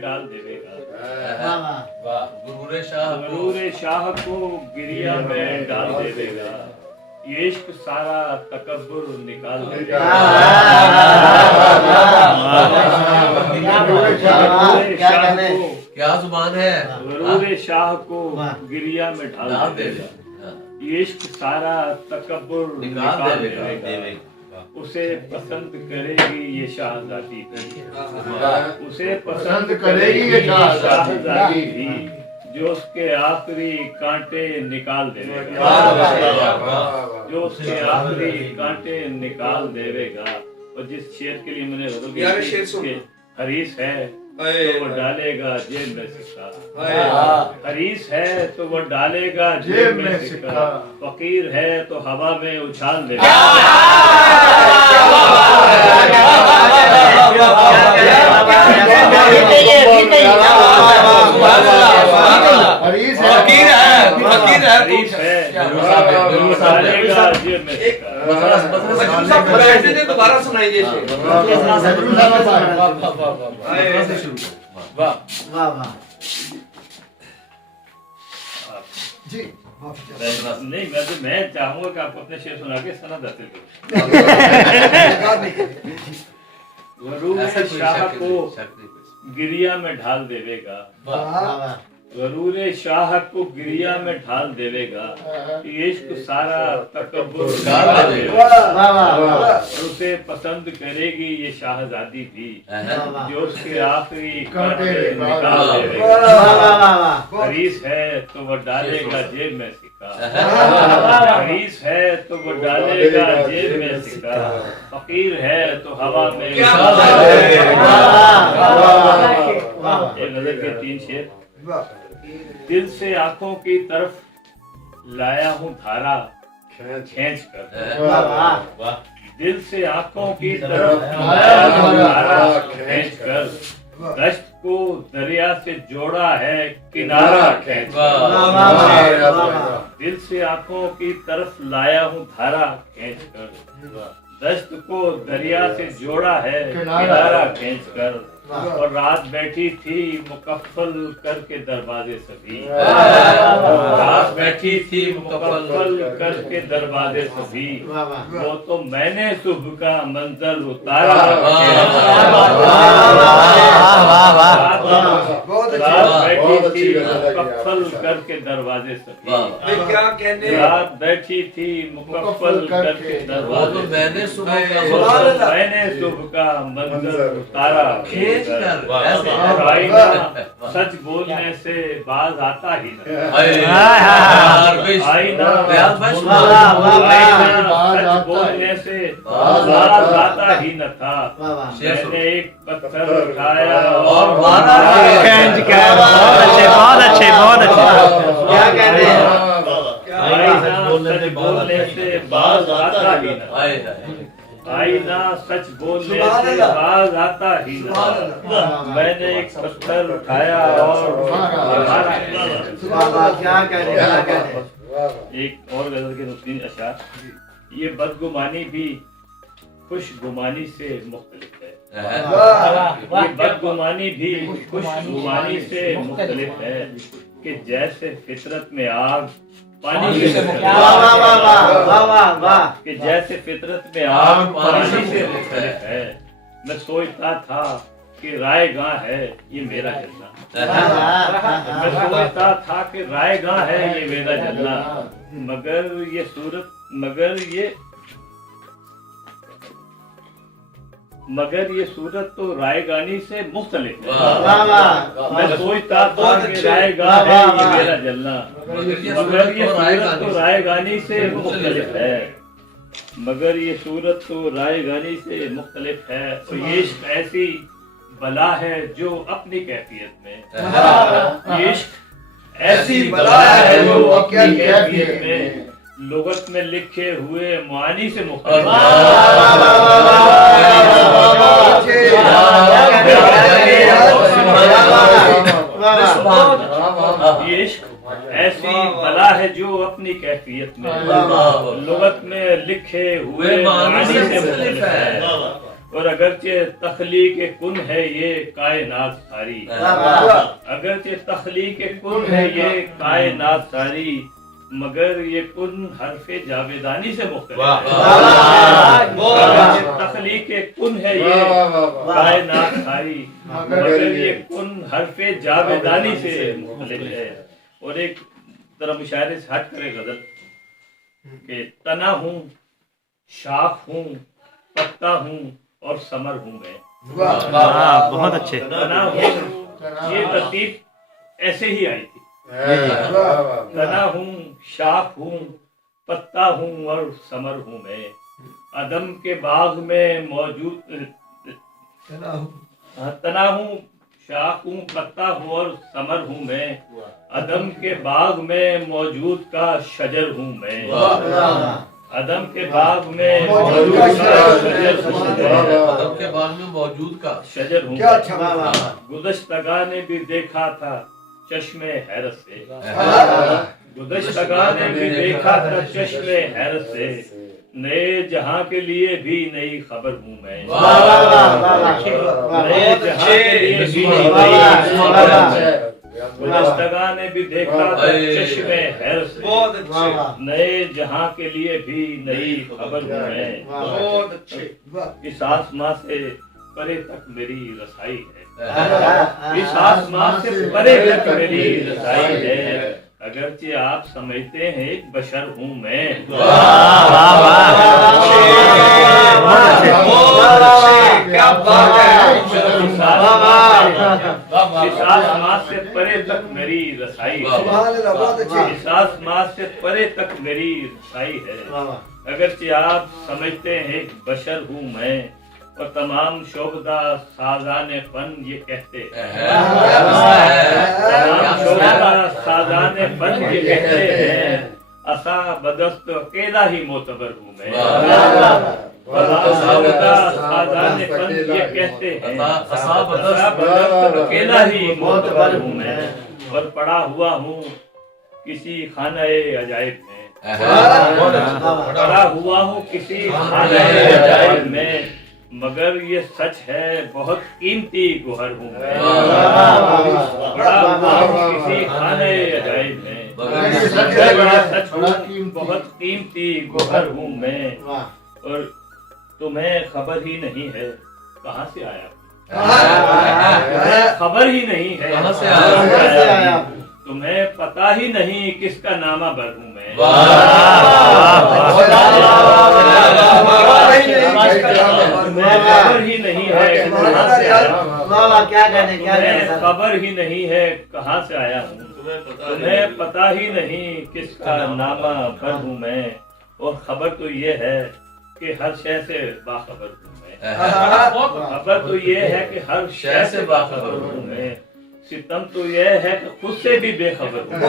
डाल देवेगा। गुरूर शाह को गिरिया में डाल देवेगा। ये इश्क सारा तकब्बुर निकाल देगा। क्या जुबान है। गुरूर शाह को गिरिया में डाल देगा। ये इश्क सारा तकब्बुर निकाल देगा। उसे पसंद करेगी ये शाहजादी भी। उसे पसंद करेगी ये शाहजादी भी, जो उसके आखिरी कांटे निकाल देवेगा। जो उसके आखिरी कांटे निकाल देवेगा। और जिस शेर के लिए मैंने हरीस है तो वो डालेगा जेब में सिक्का। हरीस है तो वो डालेगा जेब में सिक्का। फकीर है तो हवा में उछाल देगा। दोबारा सुनाइए। जी नहीं, मैं चाहूंगा कि आप अपने शेर सुना के सनद हासिल करो। गरूर शाह को गिरिया में ढाल देवेगा। गरूर शाह को गिरिया में ढाल देवेगा। इश्क सारा तकब्बुर निकाल देवेगा। उसे पसंद करेगी ये शाहजादी भी, जो उसके आखिरी कांटे निकाल देवेगा। हरीस है तो वो डालेगा जेब में सिक्का। हरीस है तो वो डालेगा जेब में सिक्का। फकीर है तो हवा में उछाल देवेगा। एक नजर के 3 शेर। दिल से आंखों की तरफ लाया हूँ धारा खींच कर। दिल से आंखों की तरफ लाया हूँ धारा खींच कर। दश्त को दरिया से जोड़ा है किनारा खींच कर। दिल से आंखों की तरफ लाया हूँ धारा खींच कर। दश्त को दरिया से जोड़ा है किनारा खींच कर। और रात बैठी थी मुकफ्फल करके दरवाजे सभी। रात बैठी थी मुकफ्फल करके दरवाजे सभी। वो तो मैंने सुबह का मंजर उतारा। रात बैठी थी मुकफ्फल करके दरवाजे सभी। रात बैठी थी मुकफ्फल करके दरवाजे। मैंने सुबह का मंजर उतारा। सच बोलने से बाज आता ही न। सच बोलने से बाज आता ही न था। मैंने एक पत्थर उठाया और बहुत अच्छे क्या कह रहे हैं। सच बोलने से बाज आता ही न। आईना सच बोलने से बाज आता ही न। मैंने एक पत्थर उठाया और एक और गजल के 3 अशआर। ये बदगुमानी भी खुशगुमानी से मुख्तलिफ है। ये बदगुमानी भी खुशगुमानी से मुख्तलिफ है कि जैसे फितरत में आग पानी से कि जैसे फितरत में आग पानी से मुख्तलिफ है। मैं सोचता था कि रायगां है ये मेरा जलना। मैं सोचता था कि रायगां है ये मेरा जलना। मगर ये सूरत तो रायगानी से मुख्तलिफ है। मैं सोचता था कि रायगां है ये मेरा जलना। मगर ये सूरत तो रायगानी से मुख्तलिफ है। मगर ये सूरत तो रायगानी से मुख्तलिफ है। तो ये इश्क ऐसी बला है जो अपनी कैफियत में। ये इश्क ऐसी बला है जो अपनी कैफियत में लुगत में लिखे हुए मानी से मुख्तलिफ है। ये इश्क ऐसी बला है जो अपनी कैफियत में लुगत में लिखे हुए मानी से मुख्तलिफ है। اور اگرچہ تخلیق کن ہے یہ کائنات ساری، اگرچہ تخلیق کن ہے یہ کائنات ساری، مگر یہ کن حرف جاویدانی سے مختلف ہے۔ اگرچہ تخلیق کن ہے یہ کائنات ساری، مگر یہ کن حرف جاویدانی سے مختلف ہے۔ اور ایک طرح مشاعرے سے ہٹ کرے غزل کہ تنا ہوں، شاخ ہوں، پتا ہوں اور ثمر ہوں میں۔ بہت اچھے۔ تنا ہوں، یہ ترتیب ایسے ہی آئی تھی، تنا ہوں، شاخ ہوں، پتا ہوں اور ثمر ہوں میں، عدم کے باغ میں موجود، تنا ہوں، شاخ ہوں، پتا ہوں اور ثمر ہوں میں، عدم کے باغ میں موجود کا شجر ہوں میں، عدم کے باغ میں موجود کا شجر ہوں میں، عدم کے باغ میں موجود کا شجر ہوں میں، گزشتگاہ نے بھی دیکھا تھا چشم حیرت سے، گزشتگاہ نے بھی دیکھا تھا چشم حیرت سے، نئے جہاں کے لیے بھی نئی خبر ہوں میں، نئے جہاں کے لیے بھی نئی خبر ہوں میں، گزشتگاہ نے بھی دیکھا تھا چشم حیرت سے، نئے جہاں کے لیے بھی نئی خبر ہوں میں، اس آسمان سے پرے تک میری رسائی ہے، اس آسمان سے پرے تک میری رسائی ہے، اگرچہ آپ سمجھتے ہیں ایک بشر ہوں میں۔ اس آسمان سے پرے تک میری رسائی ہے، اس آسمان سے پرے تک میری رسائی ہے، اگرچہ آپ سمجھتے ہیں ایک بشر ہوں میں، اور تمام شعبدہ سازان فن یہ کہتے ہیں، تمام شعبدہ سازان فن یہ کہتے ہیں، اسا بدست اکیلا ہی معتبر ہوں میں، تمام شعبدہ سازان فن یہ کہتے ہیں، اسا بدست اکیلا ہی معتبر ہوں میں، اور پڑا ہوا ہوں کسی خانہ عجائب میں، پڑا ہوا ہوں کسی خانہ عجائب میں، مگر یہ سچ ہے بہت قیمتی گوہر ہوں میں، پڑا ہوا ہوں کسی خانہ عجائب میں، مگر یہ سچ ہوں بہت قیمتی گوہر ہوں میں، اور تمہیں خبر ہی نہیں ہے کہاں سے آیا، تمہیں خبر ہی نہیں ہے کہاں سے آیا، تمہیں پتا ہی نہیں کس کا نامہ بر ہوں میں، خبر ہی نہیں ہے کہاں سے آیا ہوں، تمہیں خبر ہی نہیں ہے کہاں سے آیا ہوں، تمہیں پتا ہی نہیں کس کا نامہ بر ہوں میں، اور خبر تو یہ ہے کہ ہر شے سے باخبر ہوں میں، خبر تو یہ ہے کہ ہر شے سے باخبر ہوں میں، ستم تو یہ ہے کہ خود سے بھی بے خبر ہوں۔